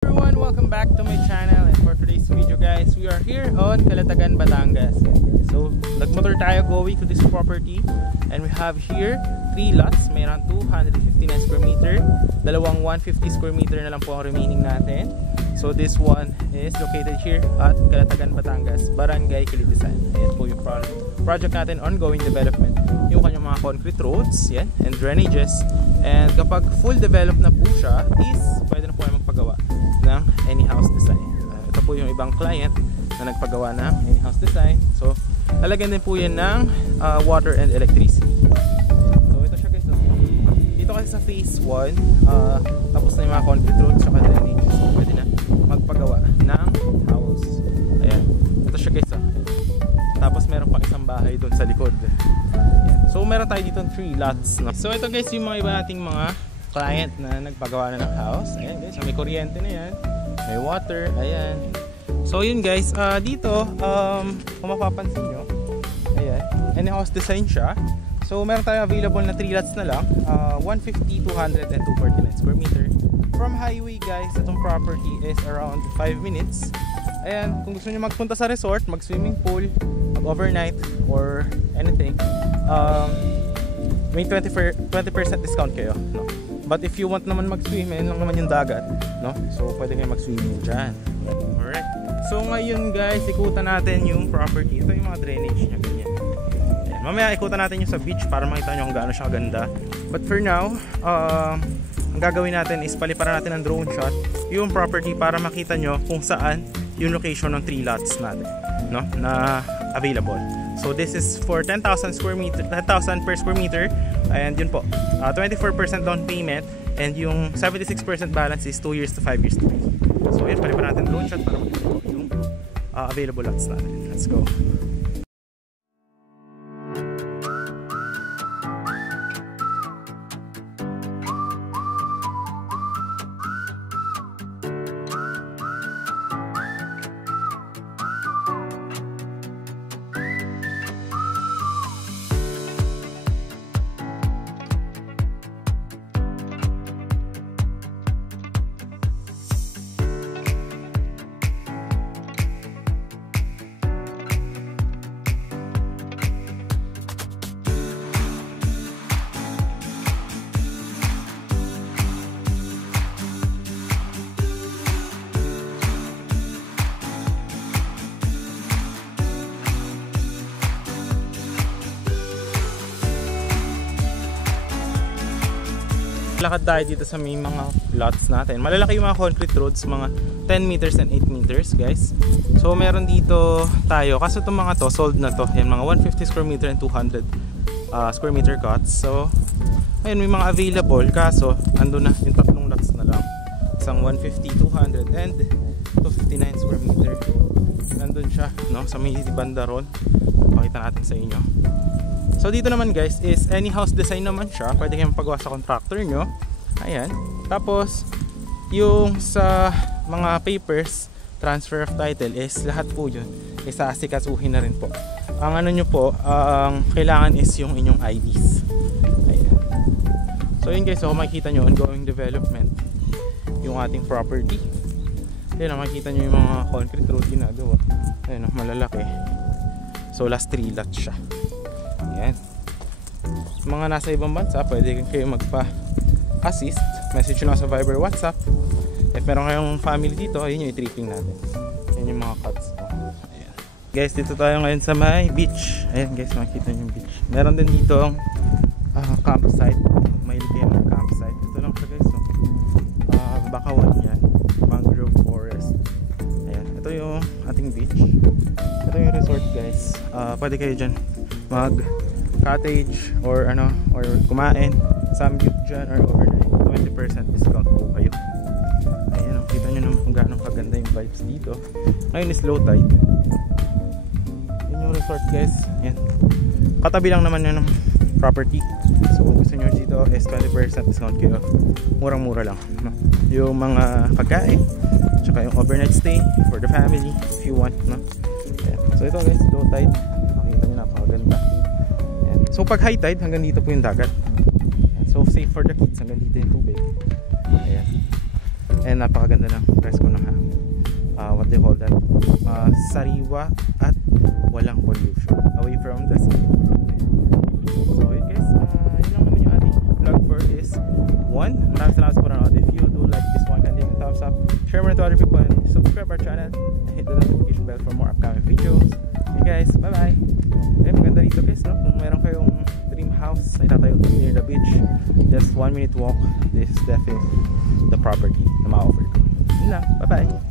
Everyone, welcome back to my channel, and for today's video guys, we are here on Calatagan, Batangas. So nagmotor tayo going to this property, and we have here 3 lots. Mayroon 259 square meter, dalawang 150 square meter na lang po ang remaining natin. So this one is located here at Calatagan, Batangas, Barangay Kilitisan. Ayan po yung project natin, ongoing development. Yung kanyang mga concrete roads, yan, and drainages. And kapag full developed na po siya, is pwede na po kayo magpagawa ng any house design. Ito po yung ibang client na nagpagawa ng any house design. So lalagyan din po yan ng water and electricity. So ito siya guys. Dito kasi sa phase 1, tapos na yung mga concrete roads at drainage. So pwede na magpagawa ng house. Ayan. Ito siya guys. Tapos meron pang isang bahay doon sa likod. Ayan. So meron tayo dito 3 lots. No? So ito guys yung mga iba nating mga client na nagpagawa na ng house. Ayan guys, may kuryente na yan, may water, ayan. So yun guys, dito kung mapapansin nyo, ayan, any house design siya. So meron tayo available na 3 lots na lang, 150, 200 and 249 square meter. From highway guys, itong property is around 5 minutes. Ayan, kung gusto nyo magpunta sa resort, mag swimming pool, mag overnight or anything, may 20% discount kayo, no? But if you want naman mag-swim, yan lang naman yung dagat, no? So pwede kayo mag-swimming dyan. Alright. So ngayon guys, ikutan natin yung property. Ito yung mga drainage niya, ganyan. Ayan. Mamaya ikutan natin yung sa beach para makita nyo kung gaano siya ganda. But for now, ang gagawin natin is paliparan natin ng drone shot yung property para makita nyo kung saan yung location ng 3 lots natin, no? Na available. So this is for 10,000 square meter, 10,000 per square meter. And yun po, 24% down payment, and yung 76% balance is 2 years to 5 years to pay. So yun, palipan natin drone shot para makita yung available lots natin. Let's go. Lakad tayo dito sa may mga lots natin. Malalaki yung mga concrete roads, mga 10 meters and 8 meters guys. So meron dito tayo, kaso itong mga to sold na to. Yan, mga 150 square meter and 200 square meter cuts. So ayun, may mga available, kaso ando na yung tatlong lots na lang. Isang 150, 200 and 259 square meter. Nandun siya, no? Sa may banda ron. Pakita natin sa inyo. So dito naman guys is any house design naman siya. Pwede kayong pagawa sa contractor nyo. Ayan. Tapos yung sa mga papers, transfer of title is lahat po yun isa-asikasuhin na rin po. Ang ano nyo po, ang kailangan is yung inyong IDs. Ayan. So yun guys, so makikita nyo ongoing development yung ating property. Ayan, makikita nyo yung mga concrete road ginagawa. Ayan, malalaki. So last 3 lots siya. Ayan. Mga nasa ibang bansa, pwede kayo magpa-assist. Message nyo sa Viber, WhatsApp. If meron kayong family dito, ayun yung i-tripping natin. Ayan yung mga cuts. Ayan. Guys, dito tayo ngayon sa may beach. Ayan guys, makikita nyo yung beach. Meron din dito ang campsite. May ligay ng campsite. Ito lang siya guys. Bakawan yan. Mangrove forest. Ayan. Ito yung ating beach. Ito yung resort guys. Pwede kayo dyan mag cottage or ano, or kumain, samgyup dyan or overnight. 20% discount po kayo. Ayan, kita nyo naman kung gaano kaganda yung vibes dito. Ngayon is low tide. Yun yung resort guys. Ayan. Katabi lang naman yun ng property. So kung gusto nyo dito is 20% discount kayo. Murang mura lang, no? Yung mga pagkain, tsaka yung overnight stay for the family if you want, no? Ayan. So ito guys, low tide. Nakita nyo, napakaganda. So pag high tide, hanggang dito po yung dagat. So safe for the kids, hanggang dito yung tubig. Ayan. And napakaganda ng presko ng hangin. What they call that? Sariwa at walang pollution. Away from the sea. So yun guys, yun lang naman yung ating vlog for this one. Maraming salamat sa panonood. If you do like this one, can leave a thumbs up, share more to other people, and subscribe our channel, and hit the notification bell for more upcoming videos. Okay guys, bye bye. Eh, maganda dito guys, no? Kung meron kayong dream house na itatayo near the beach, just 1 minute walk, this is definitely the property na ma-offer ko. Yun lang, bye bye.